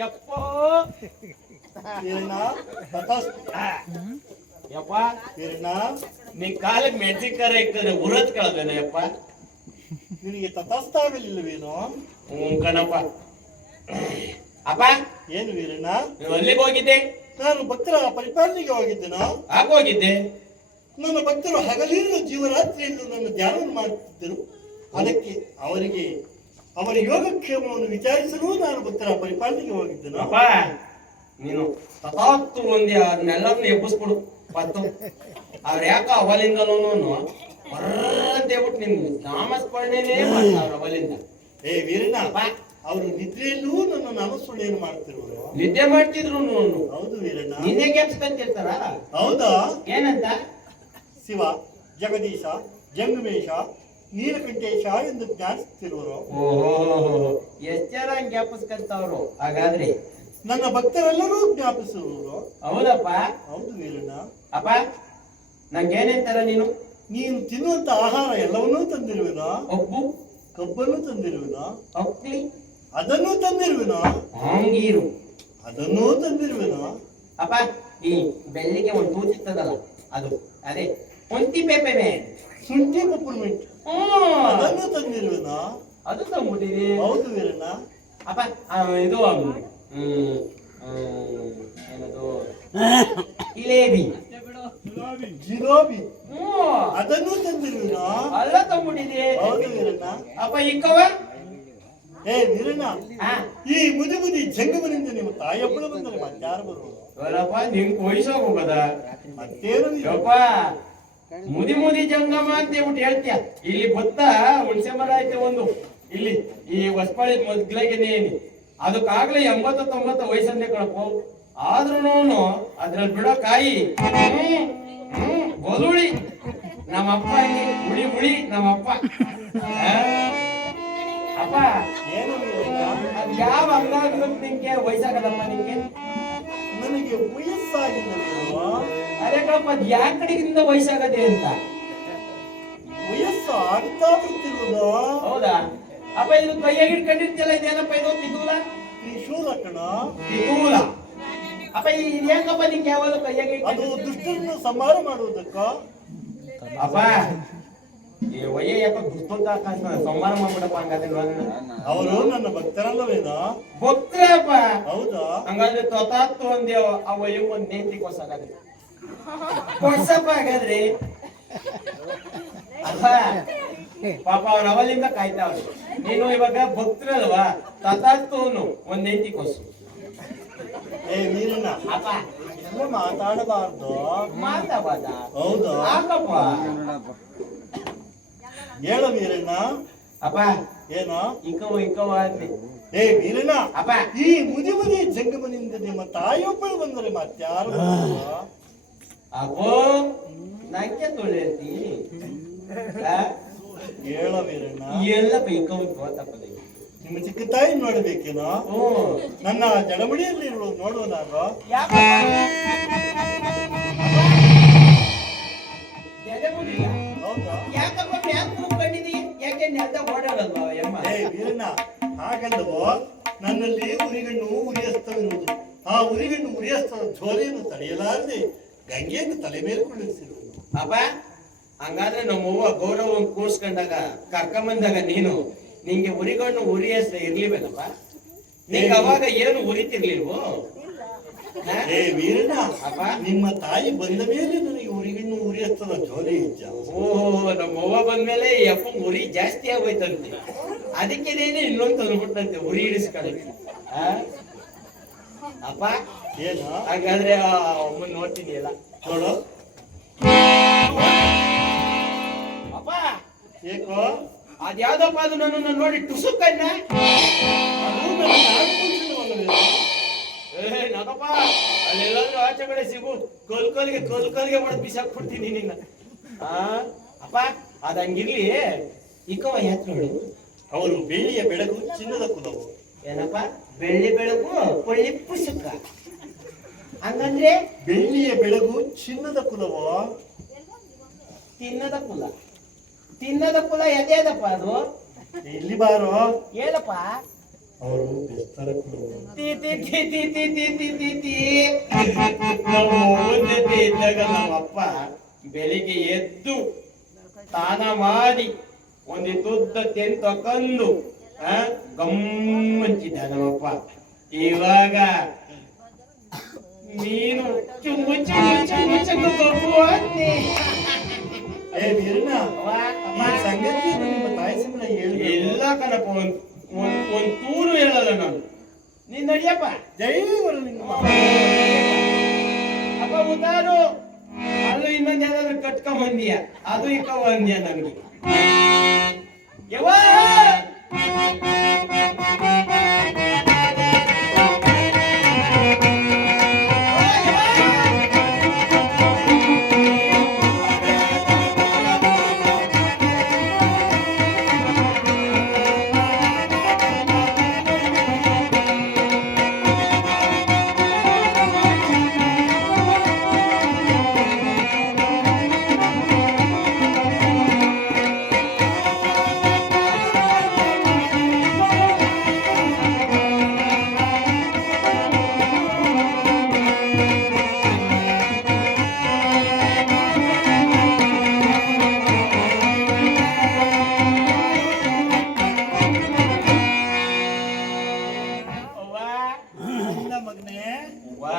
ಯಪ್ಪ ವೀರಣ್ಣ ತಥಾಸ್ತು. ಯಪ್ಪ ವೀರಣ್ಣ ನೀ ಕಾಲಕ್ಕೆ ಮೆಣಸಿನ್ಕಾಯಿ ಇರ್ತದೆ ಉರತ್ ಕಳ್ದೇನೆ ಯಪ್ಪ. ನಿನಗೆ ತಥಾಸ್ತಾಗಲಿಲ್ಲವೇನೋ? ಕಣಪ್ಪ. ಅಪ್ಪ ಏನು ವೀರಣ್ಣ? ನೀವು ಅಲ್ಲಿಗೆ ಹೋಗಿದ್ದೆ? ನಾನು ಭಕ್ತರ ಪರಿಪಾಲನೆಗೆ ಹೋಗಿದ್ದೇನೋ? ಹೋಗಿದ್ದೆ. ನನ್ನ ಭಕ್ತರು ಹಗಲಿರುಳು ಜೀವರಾತ್ರಿಯಲ್ಲೂ ನನ್ನ ಧ್ಯಾನವನ್ನು ಮಾಡುತ್ತಿದ್ದರು. ಅದಕ್ಕೆ ಅವರ ಯೋಗಕ್ಷೇಮವನ್ನು ವಿಚಾರಿಸಲು ನಾನು ಭಕ್ತರ ಪರಿಪಾಲನೆಗೆ ಹೋಗಿದ್ದೇನೆ. ಅಪ್ಪ ನೀನು ತಥಾತ್ತು ಒಂದಿ ಅದನ್ನೆಲ್ಲವನ್ನು ಎಬ್ಬಿಸ್ಬಿಡು ಪತ್ತು. ಅವ್ರು ಯಾಕ ಅವಲಿಂದನೂ ಅಂತ ಹೇಳ್ಬಿಟ್ಟು ನಿನ್ ನಾಮಸ್ಮರಣೆನೇ ಮಾಡ್ತಾವ್ರ ಅವಲಿಂದ. ಏ ವೀರಣ್ಣ, ಅವರು ನಿದ್ರೆಯಲ್ಲೂ ನನ್ನ ನಾಮಸ್ಮರಣೆಯನ್ನು ಮಾಡ್ತಿರುವರು. ನಿದ್ದೆ ಮಾಡ್ತಿದ್ರು. ಹೌದು ವೀರಣ್ಣ. ನಿನ್ನೆ ಕೆಲ್ಸಕ್ಕಂತಿರ್ತಾರ. ಹೌದಾ? ಏನಂತ? ಶಿವ, ಜಗದೀಶ, ಜಂಗಮೇಶ, ನೀಲಕಂಠೇಶ ಎಂದು ಜ್ಞಾಪಿಸುತ್ತಿರುವರು. ಓಹೋ, ಎಷ್ಟ್ ಜನ ಜ್ಞಾಪಿಸ್ಕಂತವ್ರು ಹಾಗಾದ್ರೆ? ನನ್ನ ಭಕ್ತರೆಲ್ಲರೂ ಜ್ಞಾಪಿಸುವರು. ಹೌದಪ್ಪ. ಹೌದು ವೀರಣ್ಣ. ಅಪ್ಪ ನಂಗೇನೇಂತಾರ ನೀನು? ನೀನು ತಿನ್ನುವಂತ ಆಹಾರ ಎಲ್ಲವನ್ನೂ ತಂದಿರುವೆನೋ? ಒಬ್ಬು ಕಬ್ಬನ್ನು ತಂದಿರುವೆನೋ? ಒಕ್ಲಿ ಅದನ್ನೂ ತಂದಿರುವೆನೋ? ಹಾಂಗೀರು ಅದನ್ನೂ ತಂದಿರುವೆನೋ? ಅಪ್ಪ ಈ ಬೆಳ್ಳಿಗೆ ಒಂದು ತೂಚಿತ್ತದಲ್ಲ ಅದು ಅದೇ ಒಂಟಿ ಪೇಪೆ ಶುಂಠಿ ಪಪ್ಪುರ್ಮೆಂಟ್ ಅದನ್ನು ತಂದಿರುವೆನೋ? ಅದು ತಂದ್ಬಿಟ್ಟಿದೆ. ಹೌದು ವೀರಣ್ಣ. ಅಪ್ಪ ಇದು ಏನದು ಜಿಲೇಬಿ ಜಿಲೇಬಿ ಅದನ್ನು ತಂದಿರುವೆನೋ? ಅಲ್ಲ ತಂದ್ಬಿಟ್ಟಿದೆ. ಹೌದು ವೀರಣ್ಣ. ಅಪ್ಪ ಇಕ್ಕವ ಏ ವೀರಣ್ಣ, ಈ ಮುದಿ ಜಂಗಮನಿಂದ ನಿಮ್ಮ ತಾಯಿಯೊಬ್ಬಳು ಬಂದರೆ ಮತ್ತಾರು ಬರುವುದು? ಅಲ್ಲಪ್ಪ ನಿಂಗೆ ವಯಸ್ಸೋಗೋಗದ ಮತ್ತೇನು? ಯಪ್ಪ ಮುದಿ ಜಂಗಮ ಅಂತ ಹೇಳ್ಬಿಟ್ಟು ಹೇಳ್ತೀಯ. ಇಲ್ಲಿ ಭತ್ತ ಹುಣಸೆ ಮರ ಐತೆ ಒಂದು ಇಲ್ಲಿ ಈ ಹೊಸಪಾಳಿ ಮೊದ್ಲಾಗೇನೆ ಅದಕ್ಕಾಗ್ಲೇ 80-90 ವಯಸ್ಸನ್ನೇ ಕಳಪು. ಆದ್ರೂ ಅದ್ರಲ್ಲಿ ಬಿಡೋ ಕಾಯಿ ಬಲುಳಿ ನಮ್ಮಪ್ಪ ಹುಳಿ ನಮ್ಮಪ್ಪ. ಅಪ್ಪ ಏನು ಅದ್ ಯಾವ ಅಂಗಾಗ ನಿಂಗೆ ವಯಸ್ಸಾಗದಪ್ಪ ನಿಂಗೆ? ನನಗೆ ವಯಸ್ಸಾಗಿಲ್ಲ. ಅದೇ ಕಳಪ್ಪ ಅದ್ ಯಾವ ಕಡೆಗಿಂದ ವಯಸ್ಸಾಗದೆ ಅಂತ? ವಯಸ್ಸು ಆಗ್ತಾ ಬರ್ತಿರುವುದು. ಹೌದಾ? ಅಪ್ಪ ಇದು ಕೈಯಾಗಿ ಇಟ್ಕೊಂಡಿರ್ತಿಯಲ್ಲ ಇದೇನಪ್ಪ ಇದು? ತಿದೂಲ ತ್ರಿಶೂಲ ಕಣ. ತಿದೂಲ. ಅಪ್ಪ ಇದೇನಪ್ಪ ನಿಂಗೆ ಯಾವಾಗ ಕೈಯಾಗಿ? ಅದು ದುಷ್ಟರನ್ನು ಸಂಹಾರ ಮಾಡುವುದಕ್ಕ. ಅಪ್ಪ ಈ ವಯ್ಯ ಯಾಕ ದುಷ್ಟಂತ ಸಂಹಾರ ಮಾಡ್ಬಿಡಪ್ಪ ಹಂಗಾದ್ರೆ. ಅವರು ನನ್ನ ಭಕ್ತರಲ್ಲವೇನೋ? ಭಕ್ತರಪ್ಪ. ಹೌದಾ? ಹಂಗಾದ್ರೆ ತೊತಾತ್ತು ಒಂದೇವ ಆ ವಯ್ಯ ಒಂದ್ ನೇತಿ ಕೊಸಾಗದೆ ಕೊಡ್ಸಪ್ಪ ಹಾಗಾದ್ರೆ. ಅಪ್ಪ ಪಾಪ ಅವ್ನ ಅವಲಿಂದ ಕಾಯ್ತಾವ್ರಿ. ನೀನು ಇವಾಗ ಭಕ್ತರಲ್ವಾ? ತಥಾಸ್ತು ಒಂದ್ ನೇತಿ ಕೊಸು. ಏ ವೀರಣ್ಣ, ಅಪ್ಪ ಎಲ್ಲ ಮಾತಾಡಬಾರ್ದು. ಮಾತಾಡಬಾರ್ದ? ಹೌದಾ? ಯಾಕಪ್ಪ? ಹೇಳ ವೀರಣ್ಣ. ಅಪ್ಪ ಏನೋ ಇಕ್ಕವ ಅಂತೆ. ಏ ವೀರಣ್ಣ, ಅಪ್ಪ ಈ ಮುದಿ ಜಂಗಮನಿಂದ ನಿಮ್ಮ ತಾಯಿಯೊಬ್ಬಳು ಬಂದರೆ ಮತ್ತಾರು? ಅಪ್ಪೋ ನಂಗೆ ತೊಳೆತಿ ಹೇಳ ವೀರಣ್ಣ. ಎಲ್ಲಪ್ಪ ಇಕ್ಕವ ನಿಮ್ಮ ಚಿಕ್ಕ ತಾಯಿ ನೋಡಬೇಕೇನೋ? ನನ್ನ ಜಡಮಡಿಯಲ್ಲಿ ನೋಡುವ ನಾನು. ಏ ವೀರಣ್ಣ, ಹಾಗಲ್ಲವೋ? ನನ್ನಲ್ಲಿ ಉರಿಗಣ್ಣು ಉರಿಯಸ್ತವಿರುವುದು. ಆ ಉರಿಗಣ್ಣು ಉರಿಯಸ್ತದ ಜ್ವಾಲೆಯನ್ನು ತಡೆಯಲಾರದೆ ಗಂಗೆಯನ್ನು ತಲೆ ಮೇಲೆ ಕುಳ್ಳಿಸಿರುವುದು. ಅಪ್ಪ ಹಂಗಾದ್ರೆ ನಮ್ಮವ್ವ ಗೌರವ ಕೂರ್ಸ್ಕೊಂಡಾಗ ಕರ್ಕೊಂಬಂದಾಗ ನೀನು ನಿಂಗೆ ಉರಿಗಣ್ಣು ಉರಿಯಸ್ತ ಇರ್ಲಿಬೇಕಪ್ಪ. ನಿಂಗೆ ಅವಾಗ ಏನು ಉರಿತಿರ್ಲಿಲ್ವೋ? ಏ ವೀರಣ್ಣ, ಅಪ್ಪ ನಿಮ್ಮ ತಾಯಿ ಬಂದ ಮೇಲೆ ನನಗೆ ಉರಿಗಣ್ಣು ಉರಿಯಸ್ತದ ಜ್ವಾಲೆ ಇಜ್ಜ. ಓಹೋ, ನಮ್ಮವ್ವ ಬಂದ್ಮೇಲೆ ಯಪ್ಪ ಉರಿ ಜಾಸ್ತಿ ಆಗೋಯ್ತಂತೆ. ಅದಕ್ಕೇನೇನೆ ಇನ್ನೊಂದು ತಂದ್ಬಿಟ್ಟಂತೆ ಉರಿ ಇಡಿಸ್ಕೊಳ್ಳಿ. ಅಪ್ಪ ಏನು? ಹಾಗಾದ್ರೆ ಅಮ್ಮನ್ ನೋಡ್ತೀನಿ ಎಲ್ಲ ನೋಡು. ಅಪ್ಪ ಏಕೋ ಅದ್ಯಾವ್ದಪ್ಪ ಅದು ನನ್ನನ್ನು ನೋಡಿ ಟುಸುಕನ್ನ? ಅದು ನನ್ನ ನಾಟಕವಲ್ಲವೇ? ನಗಪ್ಪ ಅಲ್ಲೆಲ್ಲಾದ್ರೂ ಆಚೆ ಕಡೆ ಸಿಗು ಕಲ್ಕಲ್ಗೆ ಹೊಡೆದ್ ಬಿಸಾಕ್ಬಿಡ್ತೀನಿ ನಿನ್ನ. ಅಪ್ಪ ಅದ ಹಂಗಿರ್ಲಿ. ಇಕ್ಕವ ಯಾತ್ ನೋಡು. ಅವರು ಬೆಳ್ಳಿಯ ಬೆಳಕು ಚಿನ್ನದ ಕುಲವು. ಏನಪ್ಪ ಬೆಳ್ಳಿ ಬೆಳಕು ಕೊಳ್ಳಿ ಪುಸುಕ ಹಂಗಂದ್ರೆ? ಬೆಳ್ಳಿಯ ಬೆಳಕು ಚಿನ್ನದ ಕುಲವು. ತಿನ್ನದ ಕುಲ ಎದೇದಪ್ಪ ಅದು? ಇಲ್ಲಿ ಬಾರೋ. ಹೇಳಪ್ಪ. ಅವರು ಬೆಸ್ತರಕ್ಕೂ ತಿ ತಿ ತಿ ತಿ ತಿ ತಿ ತಿ ತಿ ತಿ. ನಮ್ಮ ಓದತೆ ಇದ್ದಾಗ ನಮ್ಮಪ್ಪ ಬೆಳಿಗ್ಗೆ ಎದ್ದು ಸ್ನಾನ ಮಾಡಿ ಒಂದಿಷ್ಟು ಉದ್ದ ತೆನ್ ತಕೊಂಡು ಗಮ್ಮಂಚಿದ್ದ ನಮ್ಮಪ್ಪ. ಇವಾಗ ನೀನು ಚುಮ್ಮು ಚುಮ್ಮು ಚುಮ್ಮು ಚುಮ್ಮು ಗೊಬ್ಬು ಅಂತಿ. ಏ ವೀರಣ್ಣ, ಈ ಸಂಗತಿ ನಿಮ್ಮ ತಾಯಿ ಸಿಂಹ ಹೇಳಿ ಎಲ್ಲ ಕಣಪ್ಪ ಒಂದ್ ತೂರು ಹೇಳಲ್ಲ ನಾನು. ನೀನ್ ನಡಿಯಪ್ಪ. ಜೈ ವರಲಿಂಗ. ಅಪ್ಪ ಉದಾರು ಅಲ್ಲೂ ಇನ್ನೊಂದ್ ಏನಾದ್ರು ಕಟ್ಕೊಂಡ್ ಬಂದಿಯ, ಅದು ಇಕ್ಕ ಬಂದ್ಯ ನನ್ಗೆ. ಯವ್ವ ಮಗನೇ. ವಾ